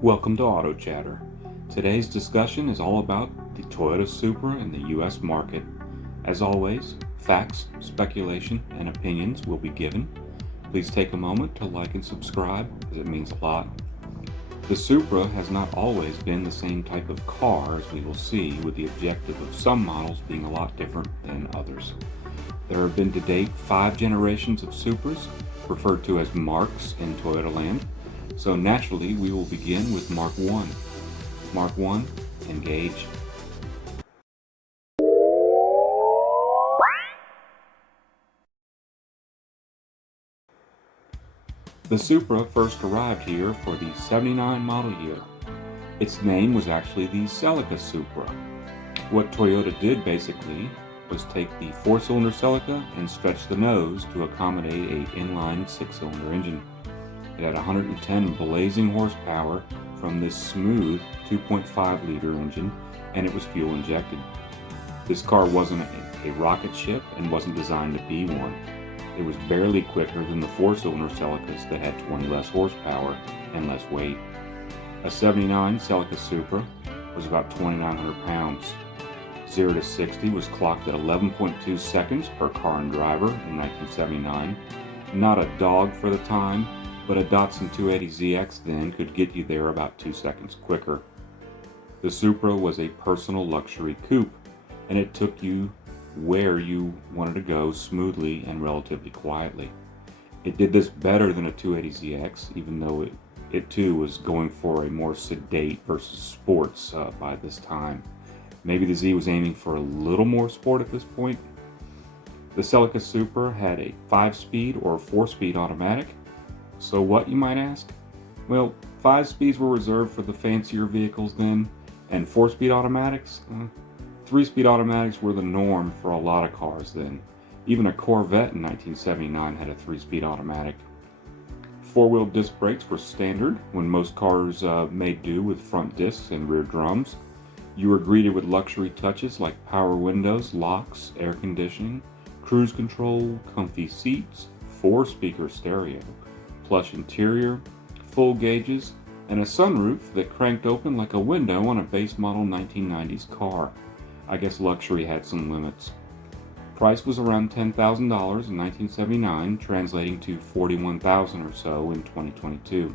Welcome to Auto Chatter. Today's discussion is all about the Toyota Supra in the U.S. market. As always, facts, speculation, and opinions will be given. Please take a moment to like and subscribe, as it means a lot. The Supra has not always been the same type of car as we will see, with the objective of some models being a lot different than others. There have been to date 5 generations of Supras, referred to as Marks in Toyota land. So naturally, we will begin with Mark 1. Mark 1, engage. The Supra first arrived here for the '79 model year. Its name was actually the Celica Supra. What Toyota did basically was take the 4-cylinder Celica and stretch the nose to accommodate an inline 6-cylinder engine. It had 110 blazing horsepower from this smooth 2.5-liter engine, and it was fuel injected. This car wasn't a rocket ship and wasn't designed to be one. It was barely quicker than the 4-cylinder Celicas that had 20 less horsepower and less weight. A '79 Celica Supra was about 2,900 pounds. 0 to 60 was clocked at 11.2 seconds per car and driver in 1979. Not a dog for the time, but a Datsun 280ZX then could get you there about 2 seconds quicker. The Supra was a personal luxury coupe, and it took you where you wanted to go smoothly and relatively quietly. It did this better than a 280ZX, even though it too was going for a more sedate versus sports by this time. Maybe the Z was aiming for a little more sport at this point. The Celica Supra had a 5-speed or 4-speed automatic. So what, you might ask? Well, 5 speeds were reserved for the fancier vehicles then, and 4-speed automatics? 3-speed automatics were the norm for a lot of cars then. Even a Corvette in 1979 had a 3-speed automatic. 4-wheel disc brakes were standard when most cars made do with front discs and rear drums. You were greeted with luxury touches like power windows, locks, air conditioning, cruise control, comfy seats, 4-speaker stereo, plush interior, full gauges, and a sunroof that cranked open like a window on a base model 1990s car. I guess luxury had some limits. Price was around $10,000 in 1979, translating to $41,000 or so in 2022.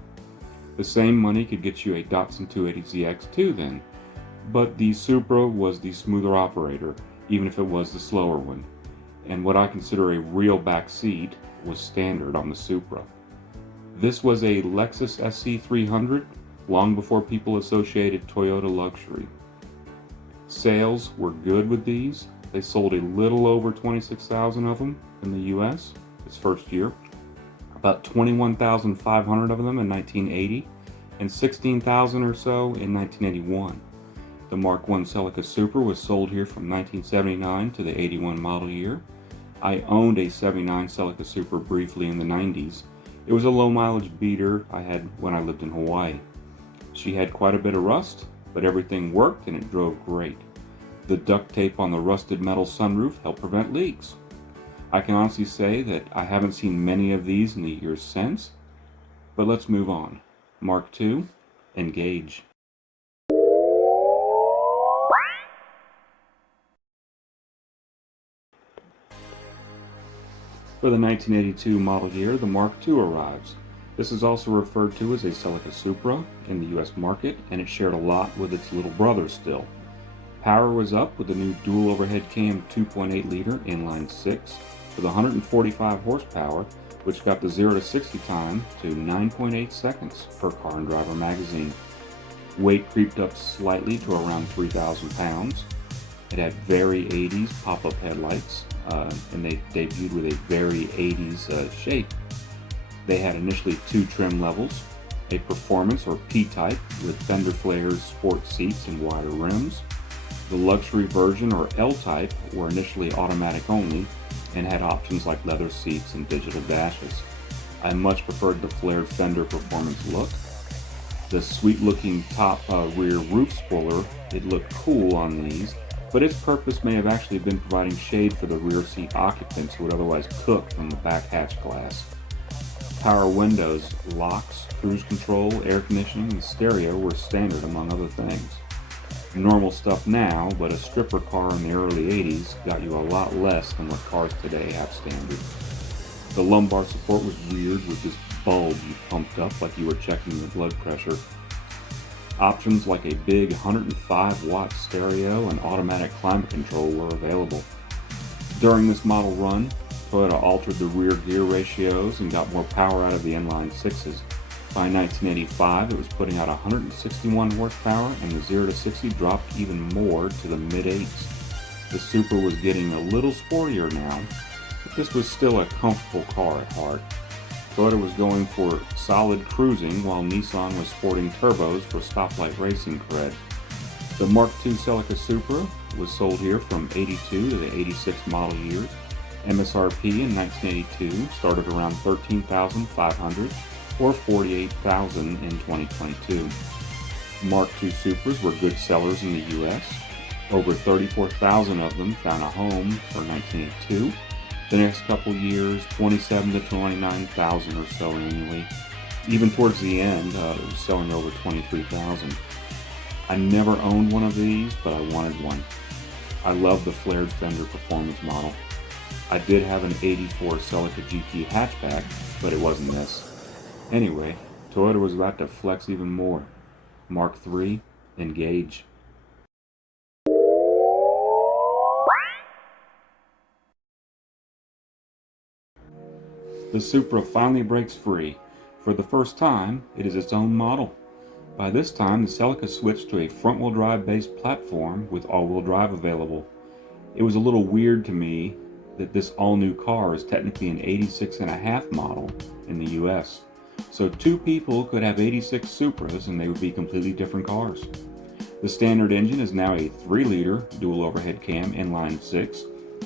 The same money could get you a Datsun 280ZX too then, but the Supra was the smoother operator, even if it was the slower one, and what I consider a real back seat was standard on the Supra. This was a Lexus SC300 long before people associated Toyota luxury. Sales were good with these. They sold a little over 26,000 of them in the US its first year, about 21,500 of them in 1980, and 16,000 or so in 1981. The Mark I Celica Supra was sold here from 1979 to the '81 model year. I owned a '79 Celica Supra briefly in the '90s. It was a low mileage beater I had when I lived in Hawaii. She had quite a bit of rust, but everything worked and it drove great. The duct tape on the rusted metal sunroof helped prevent leaks. I can honestly say that I haven't seen many of these in the years since, but let's move on. Mark II, engage. For the 1982 model year, the Mark II arrives. This is also referred to as a Celica Supra in the US market, and it shared a lot with its little brother still. Power was up with the new dual overhead cam 2.8-liter inline 6 with 145 horsepower, which got the 0 to 60 time to 9.8 seconds per car and driver magazine. Weight creeped up slightly to around 3,000 pounds. It had very 80s pop-up headlights, and they debuted with a very 80s shape. They had initially 2 trim levels, a performance or P-type with fender flares, sport seats, and wider rims. The luxury version or L-type were initially automatic only and had options like leather seats and digital dashes. I much preferred the flared fender performance look. The sweet-looking top rear roof spoiler, it looked cool on these, but its purpose may have actually been providing shade for the rear seat occupants who would otherwise cook from the back hatch glass. Power windows, locks, cruise control, air conditioning, and stereo were standard among other things. Normal stuff now, but a stripper car in the early 80s got you a lot less than what cars today have standard. The lumbar support was weird with this bulb you pumped up like you were checking your blood pressure. Options like a big 105-watt stereo and automatic climate control were available. During this model run, Toyota altered the rear gear ratios and got more power out of the inline sixes. By 1985, it was putting out 161 horsepower, and the 0 to 60 dropped even more to the mid-8s. The Supra was getting a little sportier now, but this was still a comfortable car at heart. Toyota was going for solid cruising, while Nissan was sporting turbos for stoplight racing cred. The Mark II Celica Supra was sold here from 82 to the 86 model year. MSRP in 1982 started around $13,500 or $48,000 in 2022. Mark II Supras were good sellers in the US. Over 34,000 of them found a home for 1982. The next couple years, 27 to 29,000 or so annually. Even towards the end, it was selling over 23,000. I never owned one of these, but I wanted one. I love the flared fender performance model. I did have an 84 Celica GT hatchback, but it wasn't this. Anyway, Toyota was about to flex even more. Mark III, engage. The Supra finally breaks free. For the first time, it is its own model. By this time, the Celica switched to a front-wheel drive based platform with all-wheel drive available. It was a little weird to me that this all-new car is technically an 86.5 model in the US. So two people could have 86 Supras and they would be completely different cars. The standard engine is now a 3-liter dual overhead cam inline 6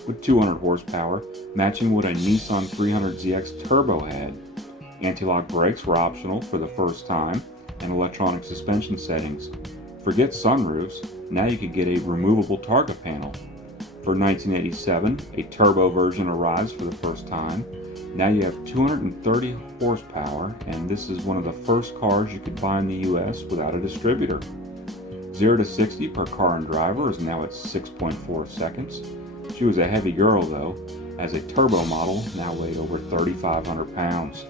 with 200 horsepower, matching what a Nissan 300ZX Turbo had. Anti-lock brakes were optional for the first time, and electronic suspension settings. Forget sunroofs, now you could get a removable Targa panel. For 1987, a turbo version arrives for the first time. Now you have 230 horsepower, and this is one of the first cars you could buy in the US without a distributor. 0 to 60 per car and driver is now at 6.4 seconds. She was a heavy girl though, as a turbo model now weighed over 3,500 pounds.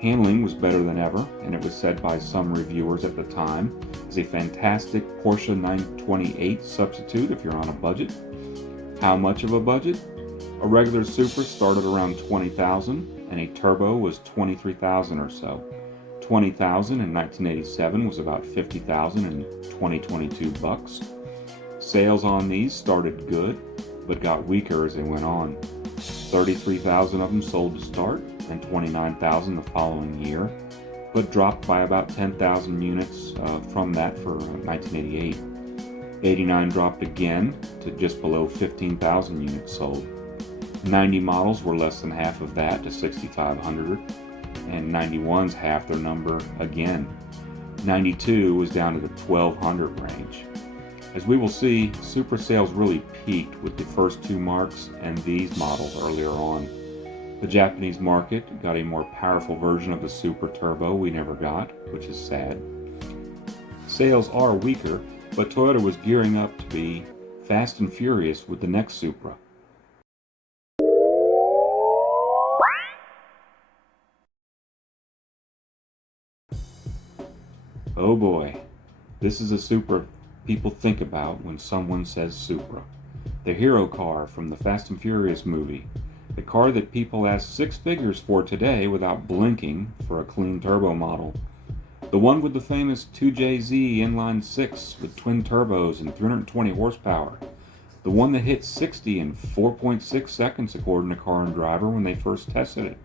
Handling was better than ever, and it was said by some reviewers at the time as a fantastic Porsche 928 substitute if you're on a budget. How much of a budget? A regular Supra started around $20,000, and a turbo was $23,000 or so. $20,000 in 1987 was about $50,000 in 2022 bucks. Sales on these started good, but got weaker as they went on. 33,000 of them sold to start, and 29,000 the following year, but dropped by about 10,000 units from that for 1988. 89 dropped again to just below 15,000 units sold. 90 models were less than half of that to 6,500, and 91's half their number again. 92 was down to the 1,200 range. As we will see, Supra sales really peaked with the first two Marks and these models earlier on. The Japanese market got a more powerful version of the Supra Turbo we never got, which is sad. Sales are weaker, but Toyota was gearing up to be fast and furious with the next Supra. Oh boy, this is a Supra people think about when someone says Supra. The hero car from the Fast and Furious movie. The car that people ask 6 figures for today without blinking for a clean turbo model. The one with the famous 2JZ inline 6 with twin turbos and 320 horsepower. The one that hit 60 in 4.6 seconds according to Car and Driver when they first tested it.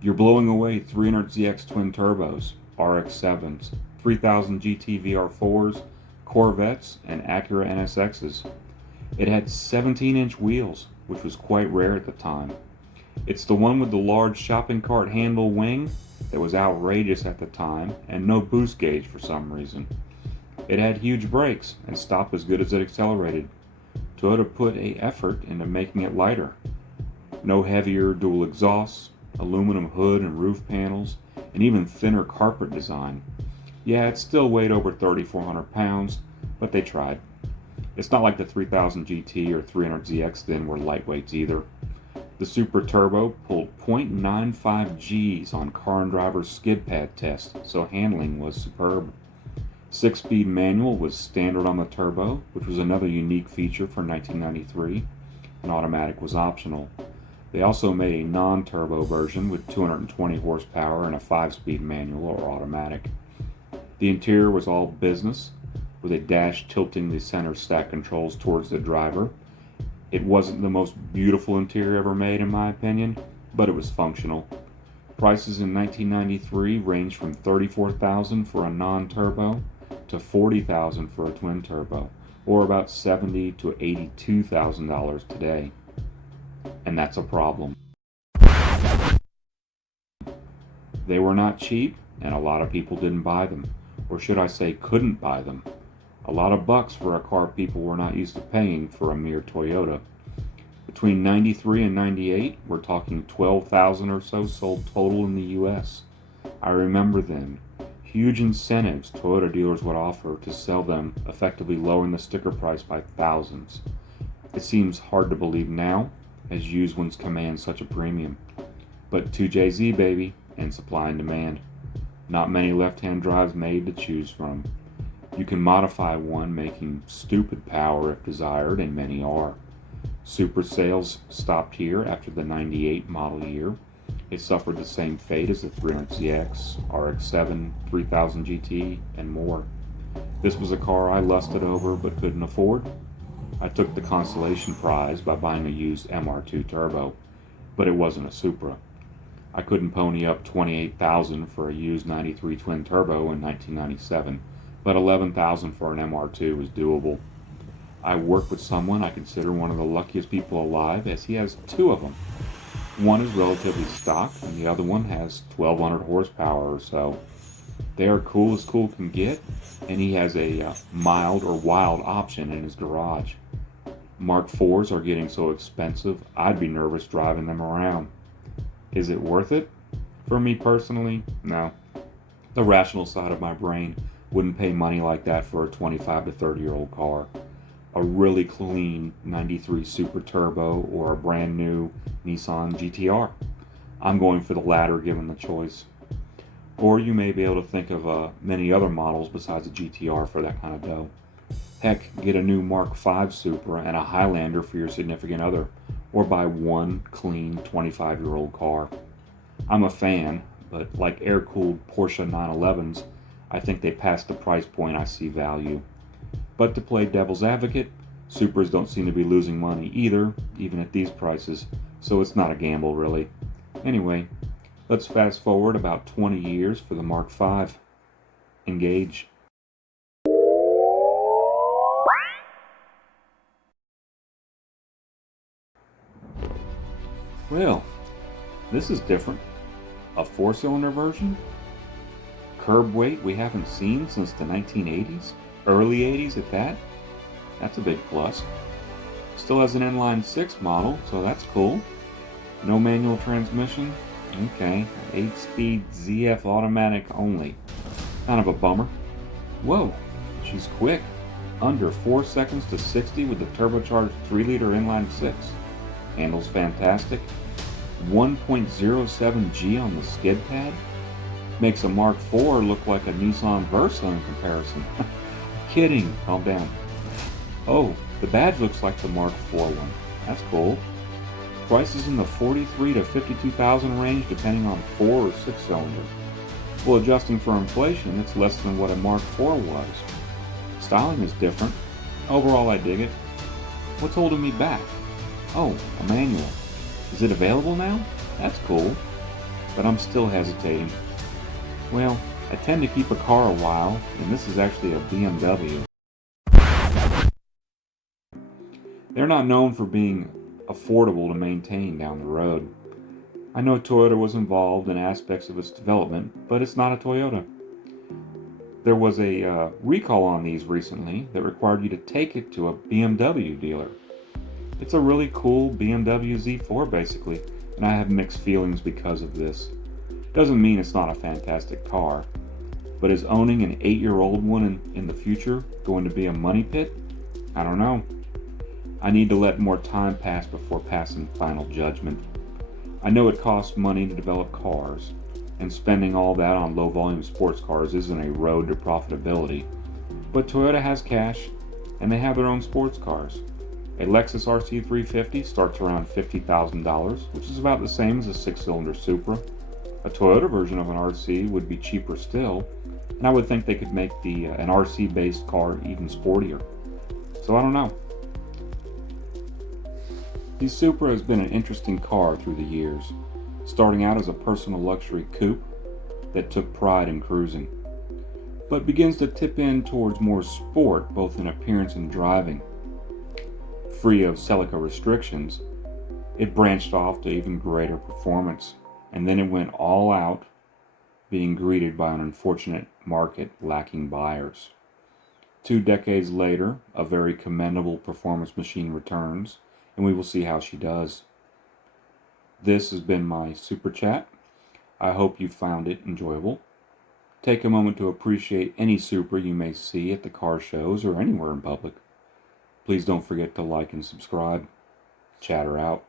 You're blowing away 300ZX twin turbos, RX-7s, 3000 GT VR4s, Corvettes, and Acura NSXs. It had 17-inch wheels, which was quite rare at the time. It's the one with the large shopping cart handle wing that was outrageous at the time, and no boost gauge for some reason. It had huge brakes and stopped as good as it accelerated. Toyota put an effort into making it lighter. No heavier dual exhausts, aluminum hood and roof panels, and even thinner carpet design. Yeah, it still weighed over 3,400 pounds, but they tried. It's not like the 3000 GT or 300ZX then were lightweights either. The Supra Turbo pulled 0.95 Gs on car and driver's skid pad test, so handling was superb. 6-speed manual was standard on the Turbo, which was another unique feature for 1993, and automatic was optional. They also made a non-turbo version with 220 horsepower and a 5-speed manual or automatic. The interior was all business, with a dash tilting the center stack controls towards the driver. It wasn't the most beautiful interior ever made in my opinion, but it was functional. Prices in 1993 ranged from $34,000 for a non-turbo to $40,000 for a twin turbo, or about $70,000 to $82,000 today. And that's a problem. They were not cheap, and a lot of people didn't buy them, or should I say couldn't buy them. A lot of bucks for a car people were not used to paying for a mere Toyota. Between 93 and 98, we're talking 12,000 or so sold total in the US. I remember then, huge incentives Toyota dealers would offer to sell them, effectively lowering the sticker price by thousands. It seems hard to believe now, as used ones command such a premium. But 2JZ baby, and supply and demand. Not many left-hand drives made to choose from. You can modify one making stupid power if desired, and many are. Supra sales stopped here after the 98 model year. It suffered the same fate as the 300ZX, RX-7, 3000 GT, and more. This was a car I lusted over but couldn't afford. I took the consolation prize by buying a used MR2 Turbo, but it wasn't a Supra. I couldn't pony up $28,000 for a used 93 twin turbo in 1997. But $11,000 for an MR2 was doable. I work with someone I consider one of the luckiest people alive, as he has two of them. One is relatively stock, and the other one has 1,200 horsepower or so. They are cool as cool can get, and he has a mild or wild option in his garage. Mark IVs are getting so expensive, I'd be nervous driving them around. Is it worth it? For me personally, no. The rational side of my brain wouldn't pay money like that for a 25 to 30-year-old car. A really clean 93 Super Turbo or a brand new Nissan GTR. I'm going for the latter given the choice. Or you may be able to think of many other models besides a GTR for that kind of dough. Heck, get a new Mark V Supra and a Highlander for your significant other, or buy one clean 25-year-old car. I'm a fan, but like air-cooled Porsche 911s, I think they passed the price point I see value. But to play devil's advocate, Supras don't seem to be losing money either, even at these prices, so it's not a gamble really. Anyway, let's fast forward about 20 years for the Mark V. Engage. Well, this is different. A 4-cylinder version? Curb weight we haven't seen since the 1980s? Early 80s at that? That's a big plus. Still has an inline 6 model, so that's cool. No manual transmission? Okay, 8-speed ZF automatic only. Kind of a bummer. Whoa, she's quick. Under 4 seconds to 60 with the turbocharged 3-liter inline 6. Handles fantastic. 1.07 G on the skid pad. Makes a Mark IV look like a Nissan Versa in comparison. Kidding, calm down. Oh, the badge looks like the Mark IV one. That's cool. Prices in the 43 to 52,000 range depending on 4 or 6 cylinder. Well, adjusting for inflation, it's less than what a Mark IV was. Styling is different. Overall, I dig it. What's holding me back? Oh, a manual. Is it available now? That's cool. But I'm still hesitating. Well, I tend to keep a car a while, and this is actually a BMW. They're not known for being affordable to maintain down the road. I know Toyota was involved in aspects of its development, but it's not a Toyota. There was a recall on these recently that required you to take it to a BMW dealer. It's a really cool BMW Z4 basically, and I have mixed feelings because of this. Doesn't mean it's not a fantastic car, but is owning an 8-year-old one in the future going to be a money pit? I don't know. I need to let more time pass before passing final judgment. I know it costs money to develop cars, and spending all that on low volume sports cars isn't a road to profitability. But Toyota has cash, and they have their own sports cars. A Lexus RC 350 starts around $50,000, which is about the same as a 6-cylinder Supra. A Toyota version of an RC would be cheaper still, and I would think they could make an RC-based car even sportier. So I don't know. The Supra has been an interesting car through the years, starting out as a personal luxury coupe that took pride in cruising, but begins to tip in towards more sport both in appearance and driving. Free of Celica restrictions, it branched off to even greater performance, and then it went all out, being greeted by an unfortunate market lacking buyers. 2 decades later, a very commendable performance machine returns, and we will see how she does. This has been my Super Chat. I hope you found it enjoyable. Take a moment to appreciate any Supra you may see at the car shows or anywhere in public. Please don't forget to like and subscribe. Chatter out.